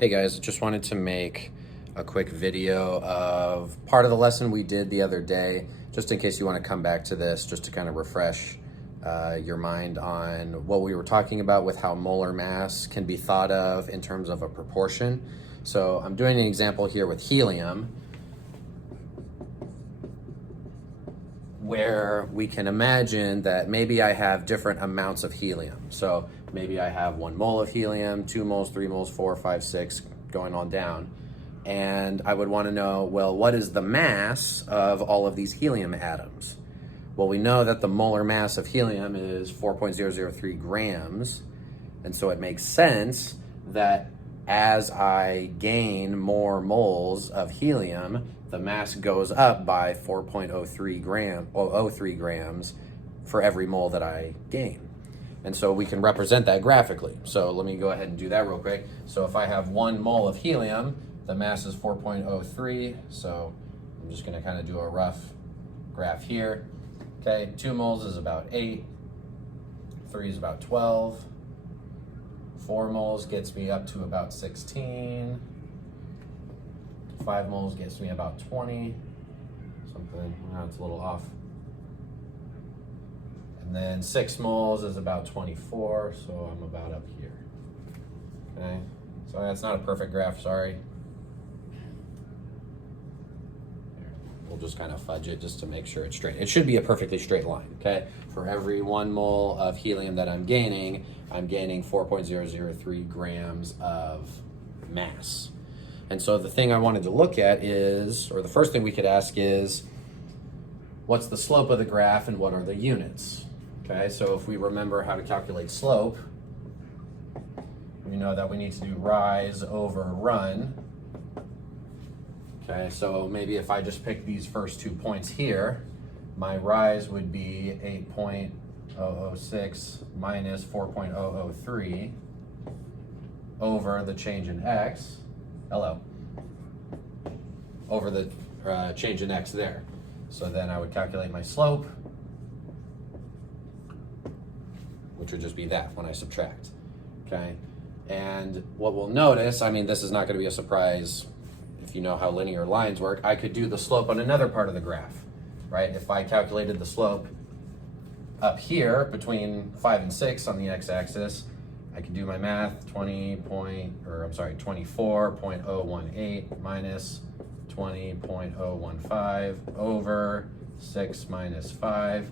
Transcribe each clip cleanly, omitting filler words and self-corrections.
Hey guys, just wanted to make a quick video of part of the lesson we did the other day, just in case you want to come back to this, just to kind of refresh your mind on what we were talking about with how molar mass can be thought of in terms of a proportion. So I'm doing an example here with helium, where we can imagine that maybe I have different amounts of helium. So maybe I have 1 mole of helium, 2 moles, 3 moles, 4, 5, 6, going on down. And I would want to know, well, what is the mass of all of these helium atoms? Well, we know that the molar mass of helium is 4.003 grams. And so it makes sense that as I gain more moles of helium, the mass goes up by 4.03 grams for every mole that I gain. And so we can represent that graphically. So let me go ahead and do that real quick. So if I have 1 mole of helium, the mass is 4.03. So I'm just gonna kind of do a rough graph here. Okay, 2 moles is about 8, 3 is about 12, 4 moles gets me up to about 16, 5 moles gets me about 20, something, now it's a little off. And then 6 moles is about 24, so I'm about up here. Okay, so that's not a perfect graph, sorry. We'll just kind of fudge it just to make sure it's straight. It should be a perfectly straight line, okay? For every 1 mole of helium that I'm gaining 4.003 grams of mass. And so the thing I wanted to look at is, or the first thing we could ask is, what's the slope of the graph and what are the units? Okay, so if we remember how to calculate slope, we know that we need to do rise over run. Okay, so maybe if I just pick these first 2 points here, my rise would be 8.006 minus 4.003 over the change in x, over the change in x there. So then I would calculate my slope, which would just be that when I subtract, okay? And what we'll notice, I mean, this is not gonna be a surprise if you know how linear lines work, I could do the slope on another part of the graph, right? If I calculated the slope up here between 5 and 6 on the x-axis, I could do my math, 24.018 minus 20.015 over 6 minus 5.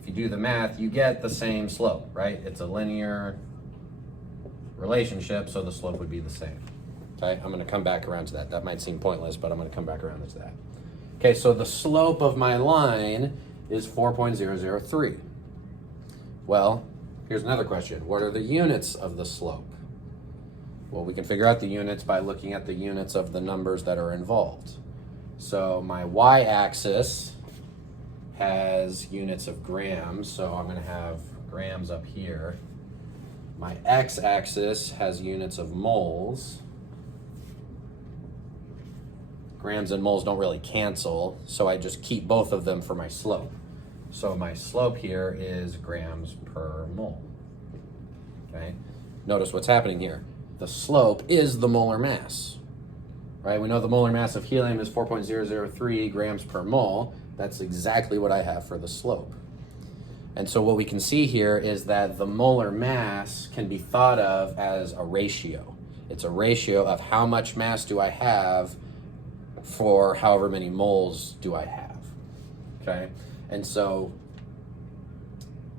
If you do the math, you get the same slope, right? It's a linear relationship, so the slope would be the same. Okay, I'm gonna come back around to that. That might seem pointless, but I'm gonna come back around to that. Okay, so the slope of my line is 4.003. Well, here's another question. What are the units of the slope? Well, we can figure out the units by looking at the units of the numbers that are involved. So my y-axis has units of grams, so I'm gonna have grams up here. My x-axis has units of moles. Grams and moles don't really cancel, so I just keep both of them for my slope. So my slope here is grams per mole, okay? Notice what's happening here. The slope is the molar mass, right? We know the molar mass of helium is 4.003 grams per mole. That's exactly what I have for the slope. And so what we can see here is that the molar mass can be thought of as a ratio. It's a ratio of how much mass do I have for however many moles do I have, okay? And so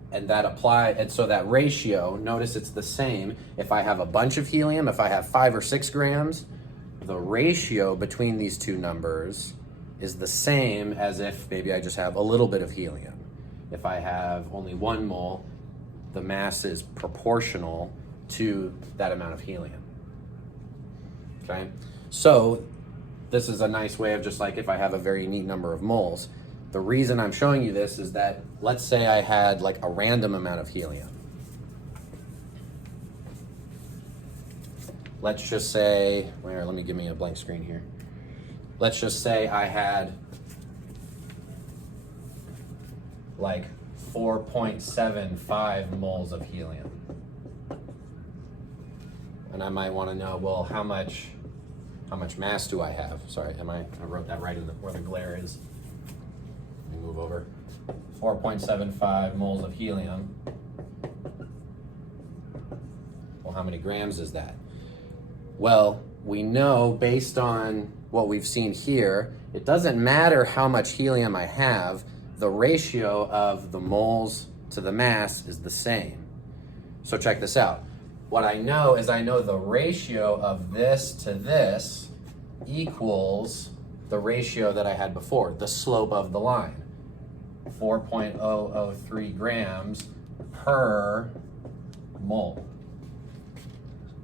that ratio, notice it's the same. If I have a bunch of helium, if I have 5 or 6 grams, the ratio between these two numbers is the same as if maybe I just have a little bit of helium. If I have only 1 mole, the mass is proportional to that amount of helium, okay? So this is a nice way of just like if I have a very neat number of moles. The reason I'm showing you this is that let's say I had like a random amount of helium. Let's just say, let me give me a blank screen here. Let's just say I had like 4.75 moles of helium. And I might want to know, well, how much mass do I have? Sorry, I wrote that right in where the glare is. Let me move over. 4.75 moles of helium. Well, how many grams is that? Well, we know based on what we've seen here, it doesn't matter how much helium I have, the ratio of the moles to the mass is the same. So check this out. What I know is I know the ratio of this to this equals the ratio that I had before, the slope of the line. 4.003 grams per mole.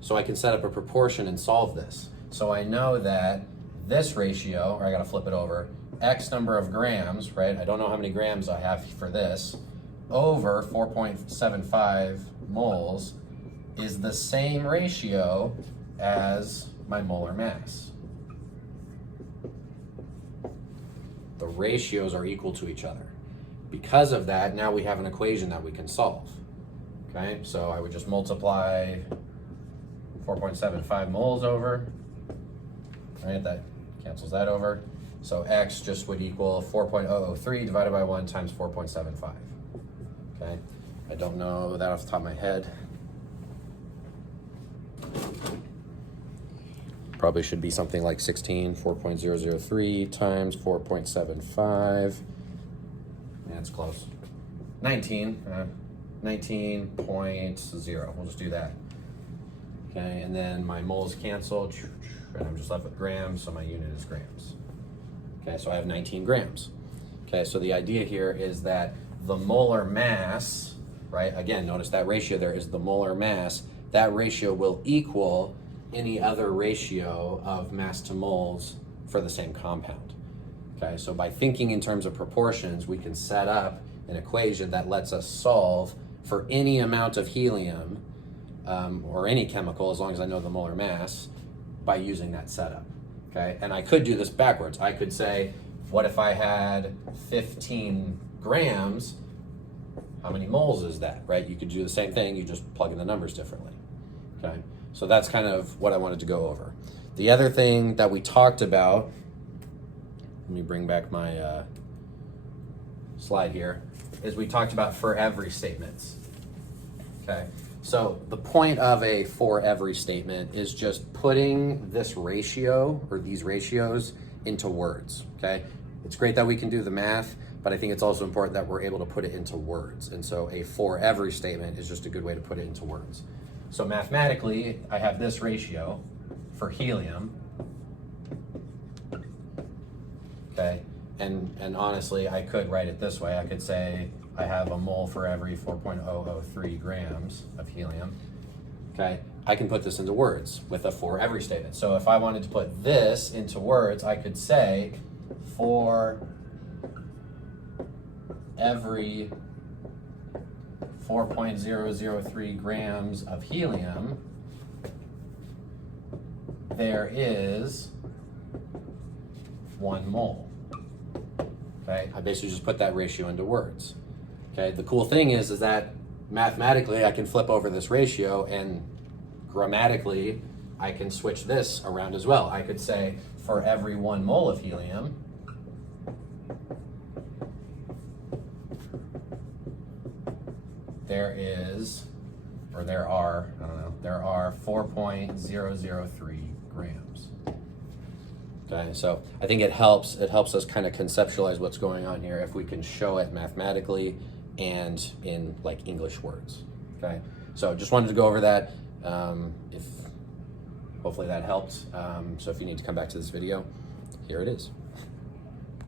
So I can set up a proportion and solve this. So I know that this ratio, or I gotta flip it over, X number of grams, right? I don't know how many grams I have for this, over 4.75 moles is the same ratio as my molar mass. The ratios are equal to each other. Because of that, now we have an equation that we can solve. Okay, so I would just multiply 4.75 moles over, right? That cancels that over. So X just would equal 4.003 divided by 1 times 4.75. Okay, I don't know that off the top of my head. Probably should be something like 4.003 times 4.75. That's close. 19.0. We'll just do that. Okay, and then my moles cancel, and I'm just left with grams, so my unit is grams. Okay, so I have 19 grams. Okay, so the idea here is that the molar mass, right, again, notice that ratio there is the molar mass, that ratio will equal any other ratio of mass to moles for the same compound. Okay, so by thinking in terms of proportions, we can set up an equation that lets us solve for any amount of helium or any chemical, as long as I know the molar mass, by using that setup. Okay, and I could do this backwards. I could say, what if I had 15 grams? How many moles is that, right? You could do the same thing, you just plug in the numbers differently. Okay, so that's kind of what I wanted to go over. The other thing that we talked about, let me bring back my slide here, is we talked about for every statements. Okay, so the point of a for every statement is just putting this ratio or these ratios into words. Okay, it's great that we can do the math, but I think it's also important that we're able to put it into words. And so a for every statement is just a good way to put it into words. So mathematically, I have this ratio for helium. Okay, and honestly, I could write it this way. I could say I have a mole for every 4.003 grams of helium. Okay, I can put this into words with a for every statement. So if I wanted to put this into words, I could say for every 4.003 grams of helium, there is 1 mole. Okay, I basically just put that ratio into words. Okay, the cool thing is that mathematically I can flip over this ratio, and grammatically I can switch this around as well. I could say for every 1 mole of helium, there are 4.003 grams. Okay, so I think it helps us kind of conceptualize what's going on here if we can show it mathematically and in like English words. Okay, so just wanted to go over that. If hopefully that helped. So if you need to come back to this video, here it is.